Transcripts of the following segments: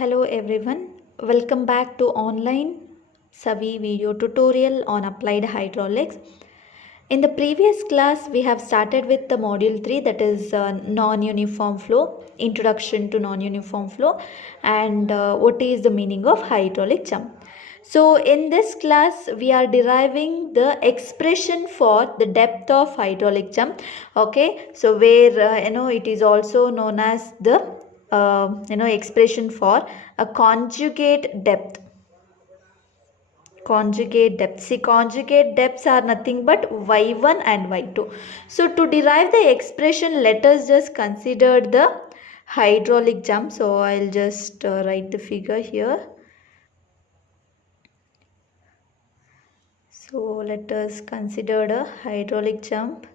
Hello everyone, welcome back to online Savi video tutorial on applied hydraulics. In the previous class, we have started with the module 3, that is non-uniform flow, introduction to non-uniform flow, and what is the meaning of hydraulic jump. So in this class, we are deriving the expression for the depth of hydraulic jump. Okay, so where it is also known as the expression for a conjugate depth. Conjugate depth. See, conjugate depths are nothing but y1 and y2. So to derive the expression, let us just consider the hydraulic jump. So I'll just write the figure here. So let us consider the hydraulic jump.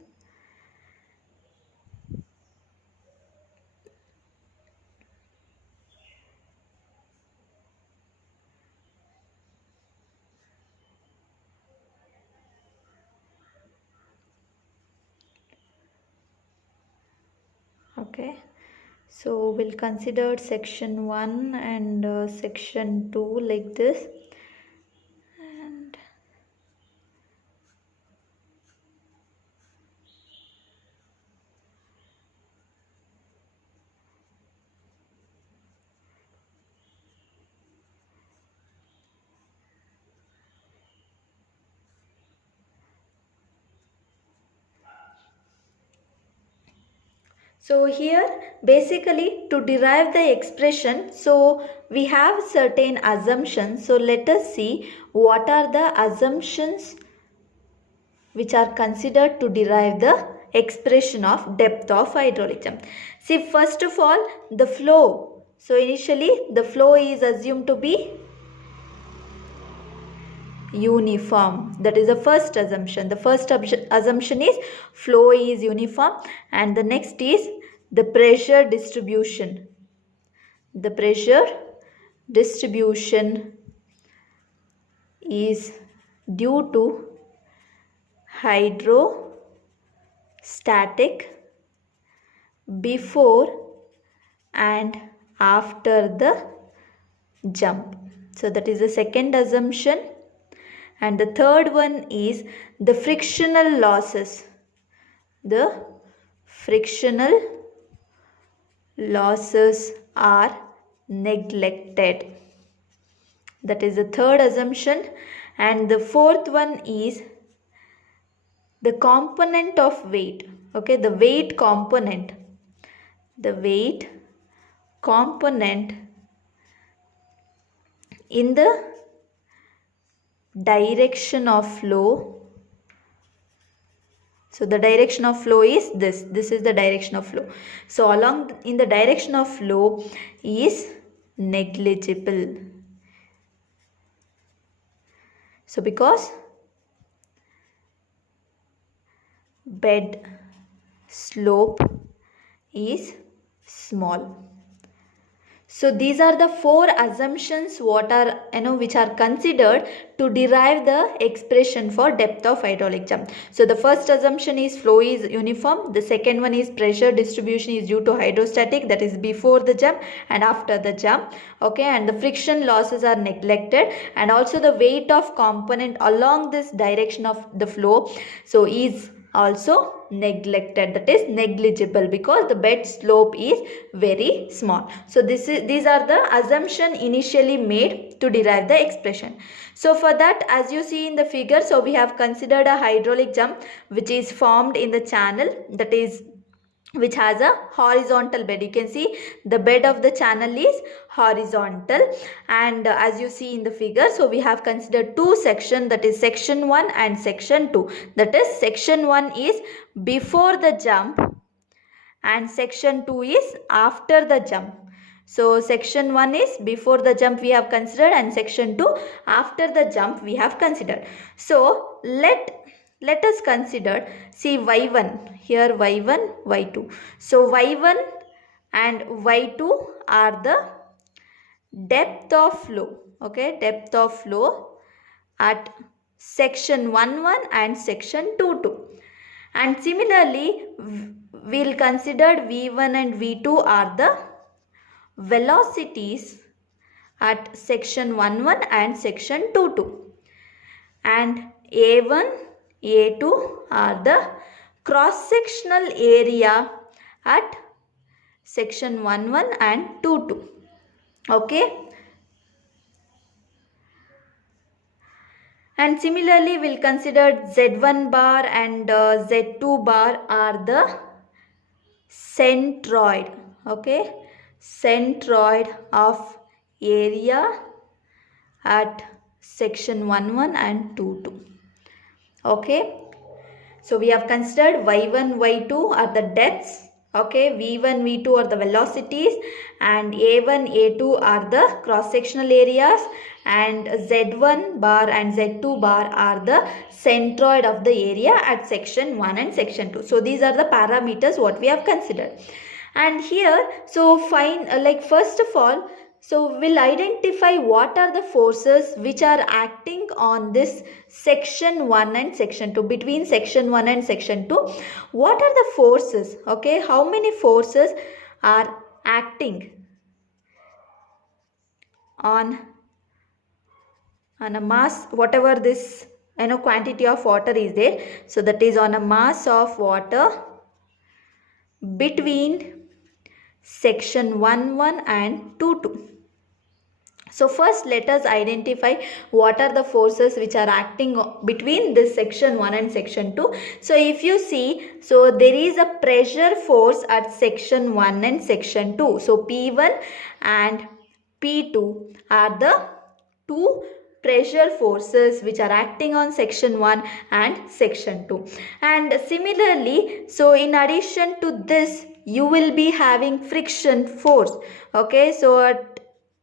Okay, so we'll consider section 1 and section 2 like this. And so here basically to derive the expression, so we have certain assumptions. So let us see what are the assumptions which are considered to derive the expression of depth of hydraulic jump. See, first of all, the flow. So initially the flow is assumed to be uniform. That is the first assumption. The first assumption is flow is uniform, and the next is the pressure distribution. The pressure distribution is due to hydrostatic before and after the jump. So that is the second assumption. And the third one is the frictional losses. The frictional losses are neglected. That is the third assumption. And the fourth one is the component of weight. Okay, the weight component. The weight component in the direction of flow. So the direction of flow is this. This is the direction of flow. So along in the direction of flow is negligible. So because bed slope is small. So these are the four assumptions which are considered to derive the expression for depth of hydraulic jump. So the first assumption is flow is uniform. The second one is pressure distribution is due to hydrostatic, that is before the jump and after the jump. Okay, and the friction losses are neglected, and also the weight of component along this direction of the flow so is also neglected, that is negligible, because the bed slope is very small. So these are the assumption initially made to derive the expression. So for that, as you see in the figure, so we have considered a hydraulic jump which is formed in the channel, that is which has a horizontal bed. You can see the bed of the channel is horizontal, and as you see in the figure, so we have considered two sections, that is section 1 and section 2. That is section 1 is before the jump and section 2 is after the jump. So section 1 is before the jump we have considered, and section 2 after the jump we have considered. So let us consider, see y1 here, y1 y2. So y1 and y2 are the depth of flow. Okay, depth of flow at section 1 and section 2. And similarly we'll consider v1 and v2 are the velocities at section 1 and section 2. And A1, A2 are the cross-sectional area at section 1 and 2. Okay. And similarly, we'll consider Z1 bar and Z2 bar are the centroid. Okay. Centroid of area at section 1 and 2. Okay. So we have considered Y1, Y2 are the depths. Okay, V1, V2 are the velocities, and A1, A2 are the cross-sectional areas, and Z1 bar and Z2 bar are the centroid of the area at section 1 and section 2. So these are the parameters what we have considered. And here, so first of all, so we'll identify what are the forces which are acting on this section 1 and section 2, between section 1 and section 2. What are the forces? Okay, how many forces are acting on a mass, whatever this quantity of water is there. So that is on a mass of water between section 1 and 2. So first let us identify what are the forces which are acting between this section 1 and section 2. So if you see, so there is a pressure force at section 1 and section 2. So P1 and P2 are the two pressure forces which are acting on section 1 and section 2. And similarly, so in addition to this, you will be having friction force. Okay, so at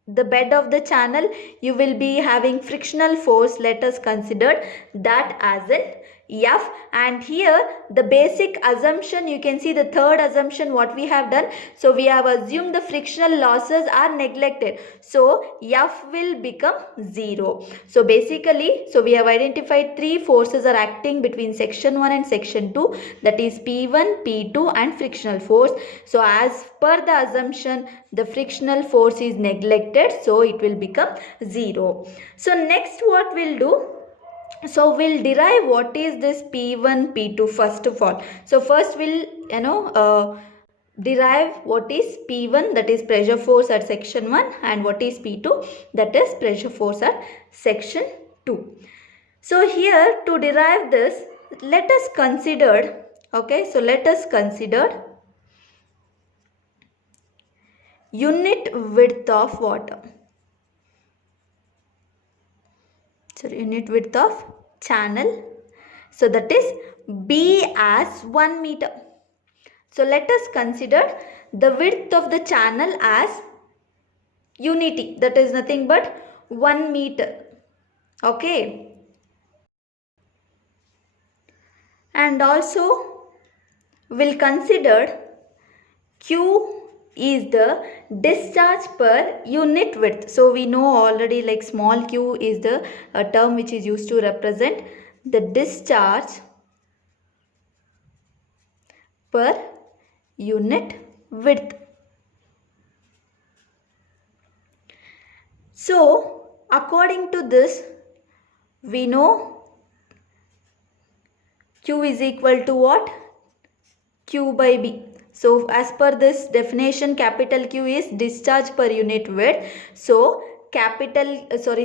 the bed of the channel you will be having frictional force. Let us consider that as an F. And here the basic assumption, you can see the third assumption what we have done. So we have assumed the frictional losses are neglected, so F will become 0. So basically, so we have identified three forces are acting between section 1 and section 2, that is P1, P2 and frictional force. So as per the assumption, the frictional force is neglected, so it will become 0. So next what we'll do, so we'll derive what is this P1, P2 first of all. So first we'll derive what is P1, that is pressure force at section 1, and what is P2, that is pressure force at section 2. So here to derive this, let us consider, okay, so let us consider unit width of water. So unit width of channel, so that is B as 1 meter. So let us consider the width of the channel as unity, that is nothing but 1 meter. Okay. And also we'll consider Q is the discharge per unit width. So we know already, like small q is the term which is used to represent the discharge per unit width. So according to this, we know Q is equal to what? Q by B. So as per this definition, capital Q is discharge per unit width. So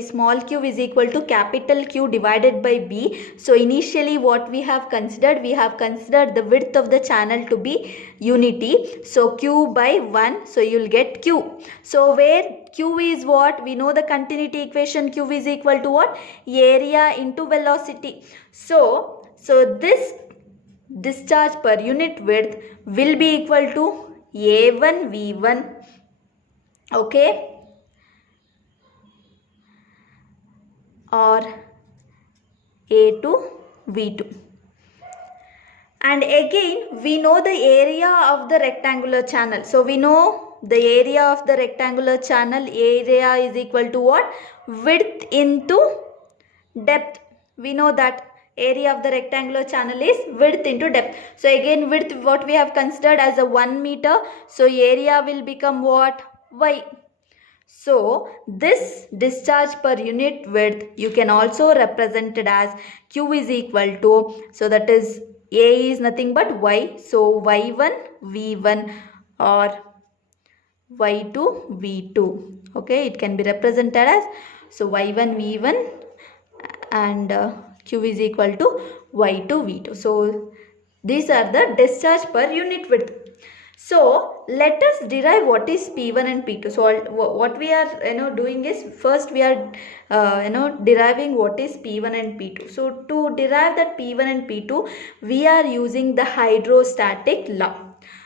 small q is equal to capital Q divided by B. So initially what we have considered the width of the channel to be unity. So Q by 1. So you will get Q. So where Q is what? We know the continuity equation. Q is equal to what? Area into velocity. So this discharge per unit width will be equal to A1 V1, okay, or A2 V2. And again we know the area of the rectangular channel. So we know the area of the rectangular channel, area is equal to what? Width into depth. We know that area of the rectangular channel is width into depth. So again width what we have considered as a 1 meter. So area will become what? Y. So this discharge per unit width you can also represent it as Q is equal to, so that is A is nothing but Y, so Y1 V1 or Y2 V2. Okay, it can be represented as, so Y1 V1 and Q is equal to Y2 V2. So these are the discharge per unit width. So let us derive what is P1 and P2. So what we are doing is, first we are deriving what is P1 and P2. So to derive that P1 and P2, we are using the hydrostatic law.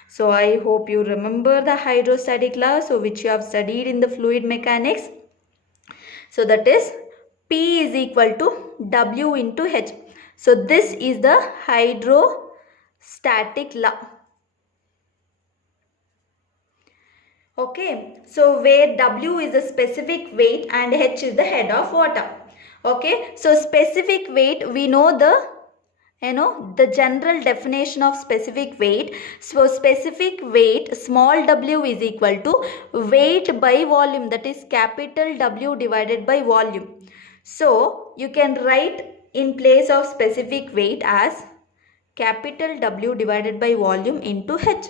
So I hope you remember the hydrostatic law, so which you have studied in the fluid mechanics. So that is P is equal to W into H. So this is the hydrostatic law. Okay, so where W is the specific weight and H is the head of water. Okay, so specific weight, we know the general definition of specific weight. So specific weight, small w is equal to weight by volume, that is capital W divided by volume. So you can write in place of specific weight as capital W divided by volume into H.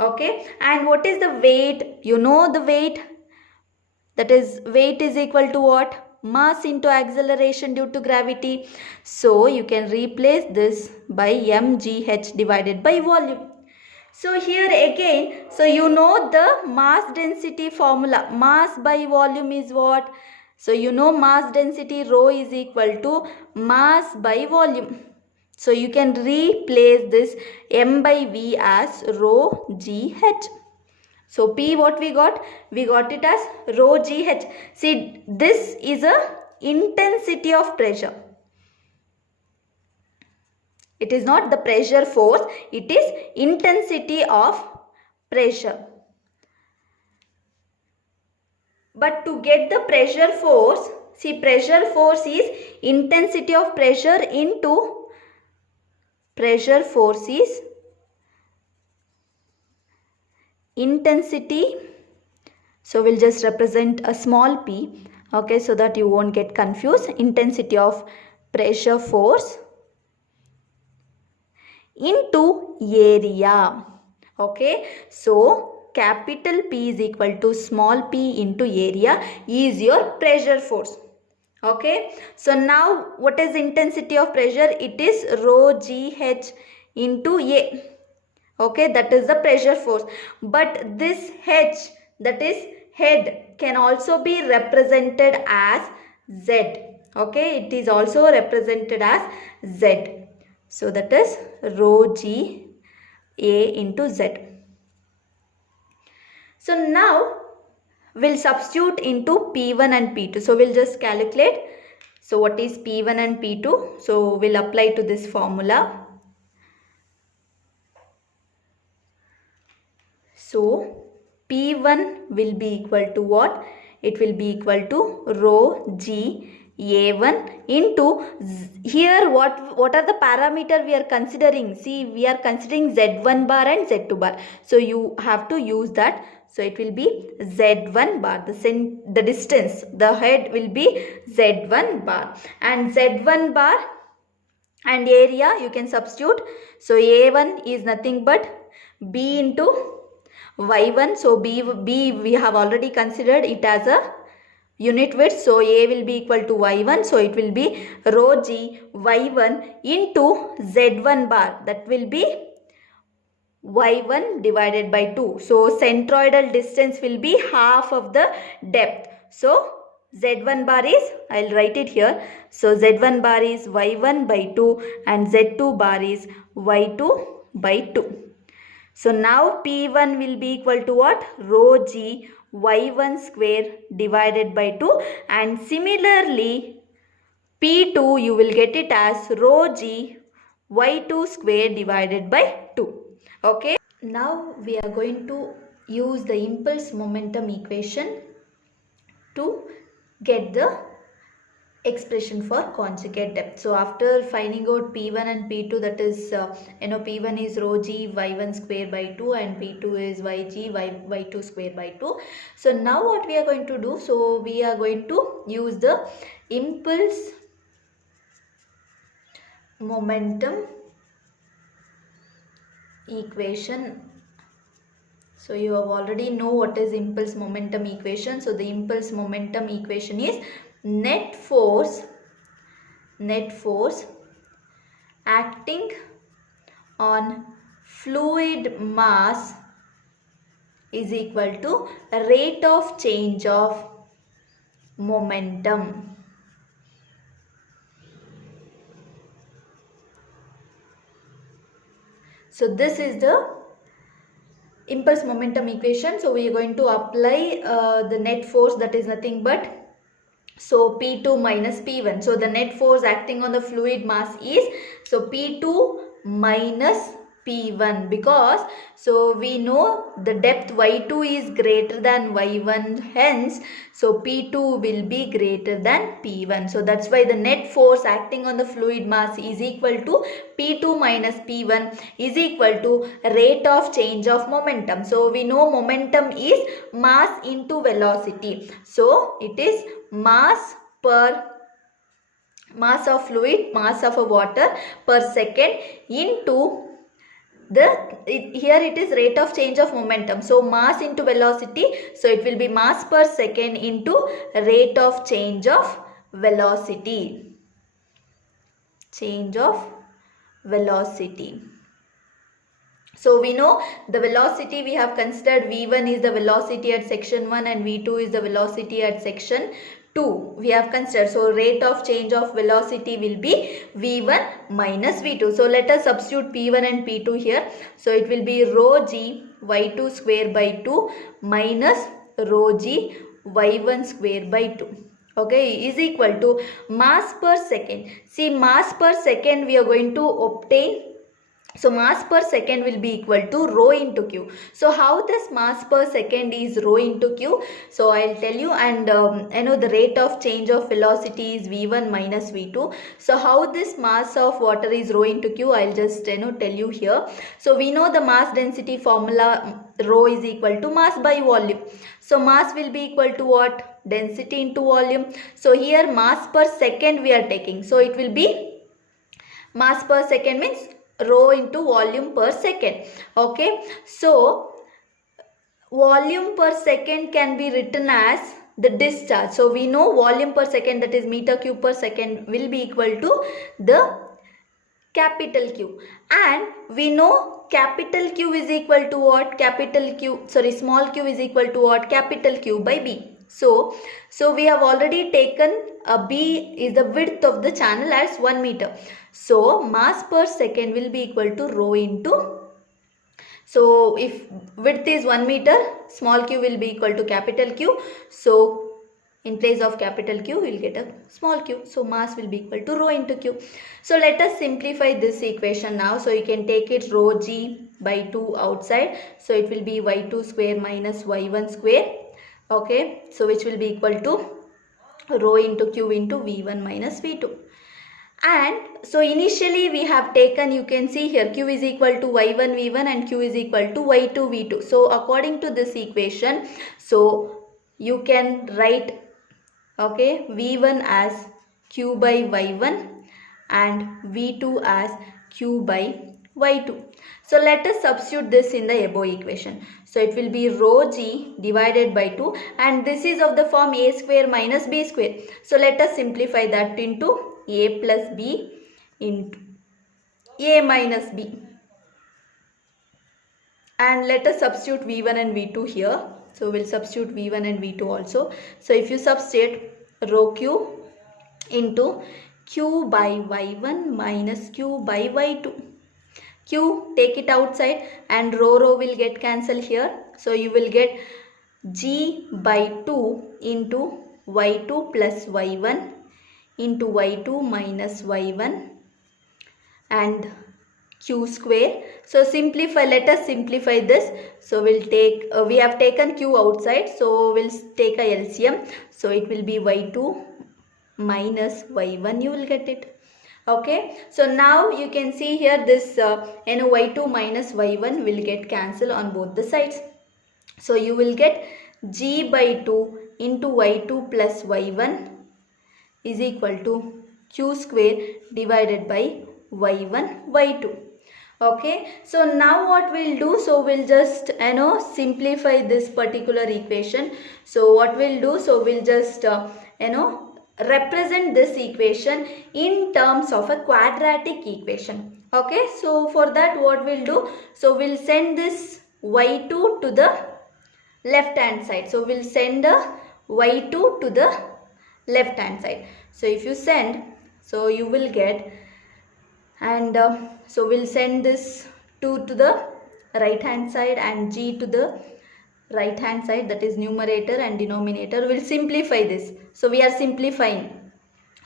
Okay, and what is the weight? You know the weight, that is weight is equal to what? Mass into acceleration due to gravity. So you can replace this by mgh divided by volume. So here again, so you know the mass density formula. Mass by volume is what? So you know mass density rho is equal to mass by volume. So you can replace this m by v as rho gh. So P what we got? We got it as rho gh. See, this is a intensity of pressure. It is not the pressure force, it is intensity of pressure. But to get the pressure force, see, pressure force is intensity of pressure into pressure force is intensity. So we'll just represent a small p, okay, so that you won't get confused. Intensity of pressure force into area. Okay, so capital P is equal to small p into area is your pressure force. Okay, so now what is intensity of pressure? It is rho gh into A. Okay, that is the pressure force. But this H, that is head, can also be represented as Z. Okay, it is also represented as Z. So that is rho g A into Z. So now we'll substitute into P1 and P2. So we'll just calculate. So what is P1 and P2? So we'll apply to this formula. So P1 will be equal to what? It will be equal to rho g A1 into, here what are the parameter we are considering? See, we are considering Z1 bar and Z2 bar. So you have to use that. So it will be Z1 bar, the distance, the head will be Z1 bar, and Z1 bar and area you can substitute. So A1 is nothing but B into Y1. So B we have already considered it as a unit width. So A will be equal to Y1. So it will be rho g Y1 into Z1 bar. That will be Y1 divided by 2. So centroidal distance will be half of the depth. So Z1 bar is, I'll write it here. So Z1 bar is Y1 by 2 and Z2 bar is Y2 by 2. So now P1 will be equal to what? Rho g Y1 square divided by 2, and similarly P2 you will get it as rho g Y2 square divided by 2. Okay. Now we are going to use the impulse momentum equation to get the expression for conjugate depth. So after finding out P1 and P2, that is P1 is rho g y1 square by 2 and P2 is yg y2 square by 2. So now what we are going to do, so we are going to use the impulse momentum equation. So you have already know what is impulse momentum equation. So the impulse momentum equation is net force acting on fluid mass is equal to rate of change of momentum. So this is the impulse momentum equation. So we are going to apply the net force, that is nothing but so P2 minus P1. So the net force acting on the fluid mass is so P2 minus P1, because so we know the depth y2 is greater than y1, hence so P2 will be greater than P1. So that's why the net force acting on the fluid mass is equal to P2 minus P1 is equal to rate of change of momentum. So we know momentum is mass into velocity. So it is mass of fluid, mass of a water per second into here it is rate of change of momentum. So mass into velocity, so it will be mass per second into rate of change of velocity. So we know the velocity we have considered V1 is the velocity at section 1 and V2 is the velocity at section 2 we have considered. So rate of change of velocity will be V1 minus V2. So let us substitute P1 and P2 here. So it will be rho g y2 square by 2 minus rho g y1 square by 2. Okay, is equal to mass per second. See, mass per second we are going to obtain. So mass per second will be equal to rho into q. So how this mass per second is rho into q? So I'll tell you, and the rate of change of velocity is v1 minus v2. So how this mass of water is rho into q? I'll just tell you here. So we know the mass density formula, rho is equal to mass by volume. So mass will be equal to what? Density into volume. So here mass per second we are taking. So it will be mass per second means rho into volume per second. Okay, so volume per second can be written as the discharge. So we know volume per second, that is meter cube per second, will be equal to the capital Q, and we know capital Q is equal to what? Small q is equal to what? Capital Q by B. So we have already taken B is the width of the channel as 1 meter. So mass per second will be equal to rho into, so if width is 1 meter, small q will be equal to capital Q. So in place of capital Q, we will get a small q. So mass will be equal to rho into q. So let us simplify this equation now. So you can take it rho g by 2 outside. So it will be y2 square minus y1 square. Okay, so which will be equal to rho into q into v1 minus v2. And so initially we have taken, you can see here, q is equal to y1 v1 and q is equal to y2 v2. So according to this equation, so you can write, okay, v1 as q by y1 and v2 as q by y2. So let us substitute this in the above equation. So it will be rho g divided by 2, and this is of the form a square minus b square. So let us simplify that into a plus b into a minus b. And let us substitute v1 and v2 here. So we'll substitute v1 and v2 also. So if you substitute rho q into q by y1 minus q by y2. Q, take it outside and rho will get cancelled here. So you will get g by 2 into y2 plus y1 into y2 minus y1 and q square. So simplify, let us simplify this. So we'll take, we have taken q outside, so we'll take a LCM. So it will be y2 minus y1, you will get it. Okay, so now you can see here this y2 minus y1 will get cancelled on both the sides. So you will get g by 2 into y2 plus y1 is equal to q square divided by y1 y2. Okay, so now what we'll do, so we'll just simplify this particular equation. So what we'll do, so we'll just represent this equation in terms of a quadratic equation. Okay, so for that what we'll do, so we'll send this y2 to the left hand side. So we'll send the y2 to the left hand side. So if you send, so you will get, and so we'll send this 2 to the right hand side and g to the right hand side, that is numerator and denominator. We'll simplify this. So we are simplifying.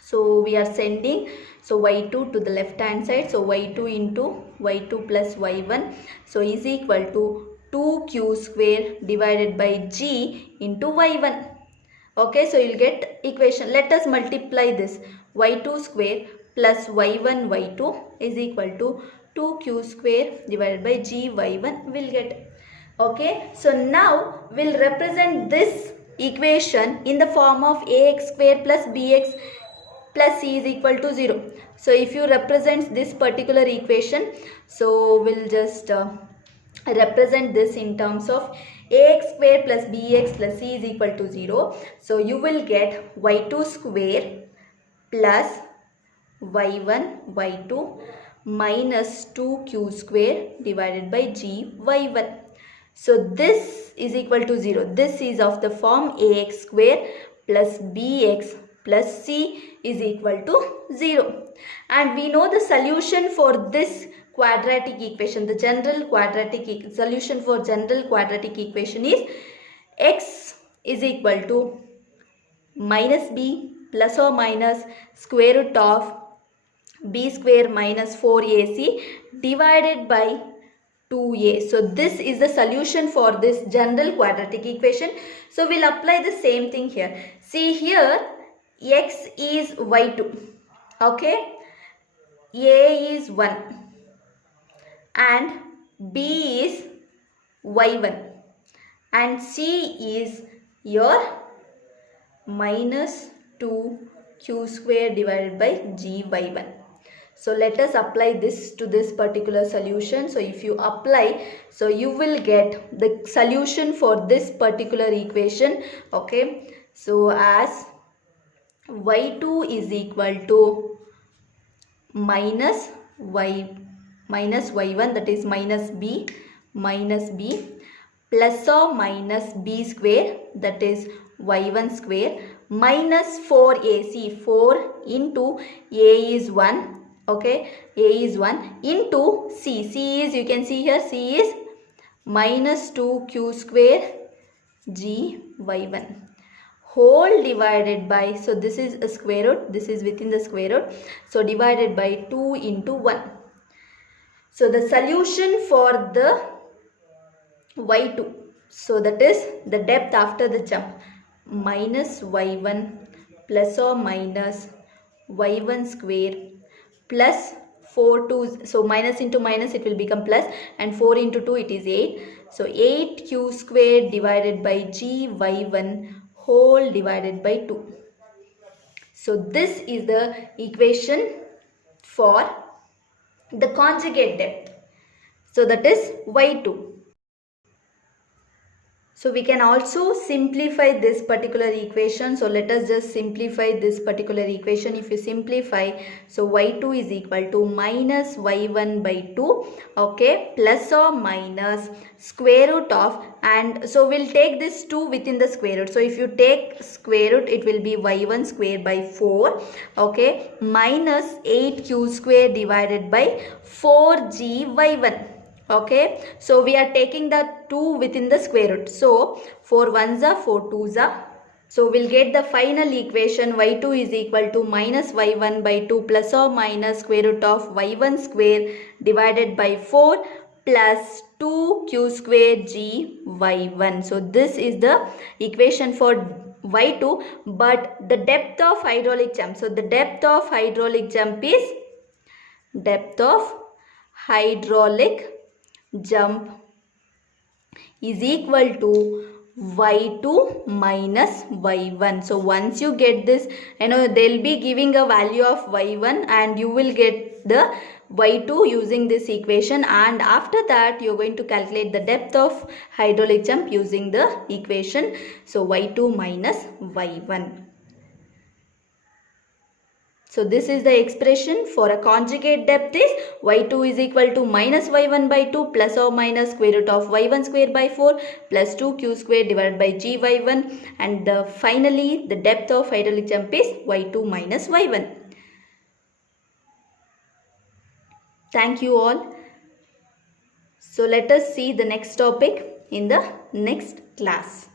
So we are sending, so y2 to the left hand side. So y2 into y2 plus y1, so is equal to 2q square divided by g into y1. Okay, so you'll get equation. Let us multiply this. Y2 square plus y1 y2 is equal to 2q square divided by g y1 will get. Okay, so now we'll represent this equation in the form of ax square plus bx plus c is equal to 0. So if you represent this particular equation, so we'll just represent this in terms of ax square plus bx plus c is equal to 0. So you will get y2 square plus y1 y2 minus 2q square divided by g y1. So this is equal to 0. This is of the form ax square plus bx plus c is equal to 0. And we know the solution for this quadratic equation, the general quadratic solution for general quadratic equation is x is equal to minus b plus or minus square root of b square minus 4ac divided by 2a. So this is the solution for this general quadratic equation. So we'll apply the same thing here. See here, x is y2, okay, a is 1 and b is y1 and c is your minus 2q square divided by g y1. So let us apply this to this particular solution. So if you apply, so you will get the solution for this particular equation. Okay, so as y2 is equal to minus y1, that is minus b plus or minus b square, that is y1 square, minus 4ac, 4 into a is 1, okay, a is 1 into c is, you can see here, c is minus 2q square g y1 whole divided by, so this is a square root, this is within the square root, so divided by 2 into 1. So the solution for the y2, so that is the depth after the jump, minus y1 plus or minus y1 square plus 4 2, so minus into minus it will become plus, and 4 into 2 it is 8. So 8q square divided by g y1 whole divided by 2. So this is the equation for the conjugate depth. So that is y2. So we can also simplify this particular equation. So let us just simplify this particular equation. If you simplify, so y2 is equal to minus y1 by 2, okay, plus or minus square root of, and so we'll take this 2 within the square root. So if you take square root, it will be y1 square by 4, okay, minus 8q square divided by 4g y1. Okay, so we are taking the 2 within the square root. So 4 1s are 4 2s are. So we'll get the final equation y2 is equal to minus y1 by 2 plus or minus square root of y1 square divided by 4 plus 2q square g y1. So this is the equation for y2, but the depth of hydraulic jump. So the depth of hydraulic jump is equal to y2 minus y1. So once you get this, they'll be giving a value of y1 and you will get the y2 using this equation, and after that you're going to calculate the depth of hydraulic jump using the equation. So y2 minus y1. So this is the expression for a conjugate depth is y2 is equal to minus y1 by 2 plus or minus square root of y1 square by 4 plus 2q square divided by gy1, and finally the depth of hydraulic jump is y2 minus y1. Thank you all. So let us see the next topic in the next class.